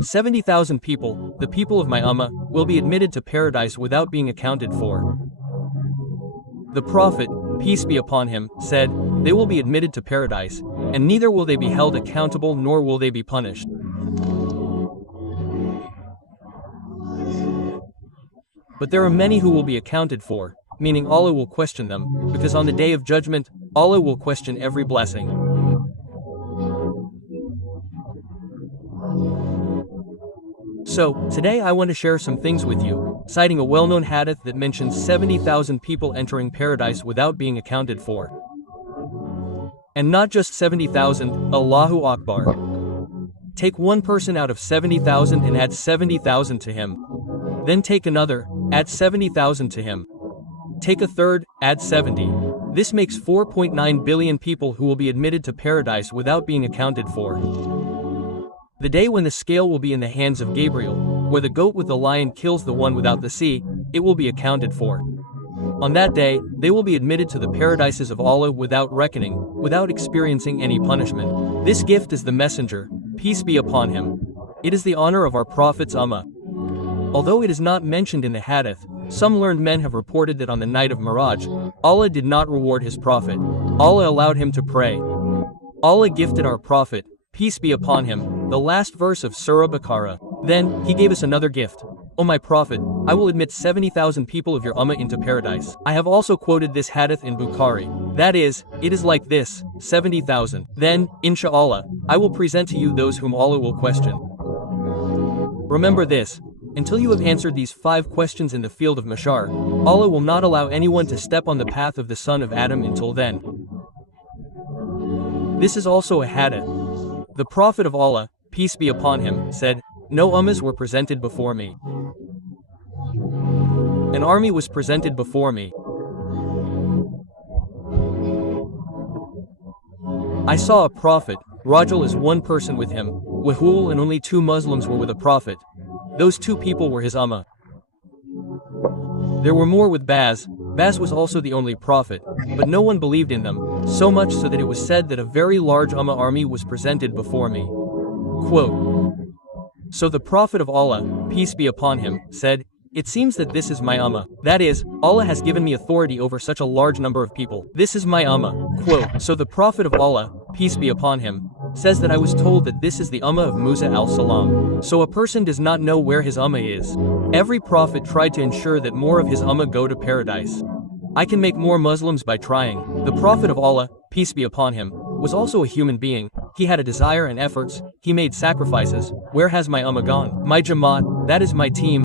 70,000 people, the people of my ummah, will be admitted to paradise without being accounted for. The Prophet, peace be upon him, said, they will be admitted to paradise, and neither will they be held accountable nor will they be punished. But there are many who will be accounted for, meaning Allah will question them, because on the day of judgment, Allah will question every blessing. So, today I want to share some things with you, citing a well-known hadith that mentions 70,000 people entering paradise without being accounted for. And not just 70,000, Allahu Akbar. Take one person out of 70,000 and add 70,000 to him. Then take another, add 70,000 to him. Take a third, add 70. This makes 4.9 billion people who will be admitted to paradise without being accounted for. The day when the scale will be in the hands of Gabriel, where the goat with the lion kills the one without the sea, it will be accounted for. On that day, they will be admitted to the paradises of Allah without reckoning, without experiencing any punishment. This gift is the messenger, peace be upon him. It is the honor of our Prophet's ummah. Although it is not mentioned in the hadith, some learned men have reported that on the night of Miraj, Allah did not reward his Prophet. Allah allowed him to pray. Allah gifted our Prophet, peace be upon him, the last verse of Surah Baqarah. Then, he gave us another gift. O my Prophet, I will admit 70,000 people of your ummah into paradise. I have also quoted this hadith in Bukhari. That is, it is like this, 70,000. Then, inshallah, I will present to you those whom Allah will question. Remember this. Until you have answered these 5 questions in the field of Mashar, Allah will not allow anyone to step on the path of the son of Adam until then. This is also a hadith. The Prophet of Allah, peace be upon him, said, no ummahs were presented before me. An army was presented before me. I saw a prophet, Rajul is one person with him, Wahul and only 2 Muslims were with a prophet. Those 2 people were his ummah. There were more with Baz. Baz was also the only prophet, but no one believed in them, so much so that it was said that a very large ummah army was presented before me. Quote, so the Prophet of Allah, peace be upon him, said, it seems that this is my ummah. That is, Allah has given me authority over such a large number of people. This is my ummah. Quote, so the Prophet of Allah, peace be upon him, says that I was told that this is the ummah of Musa al-Salam. So a person does not know where his ummah is. Every prophet tried to ensure that more of his ummah go to paradise. I can make more Muslims by trying. The Prophet of Allah, peace be upon him, was also a human being. He had a desire and efforts. He made sacrifices. Where has my ummah gone? My Jamaat, that is my team.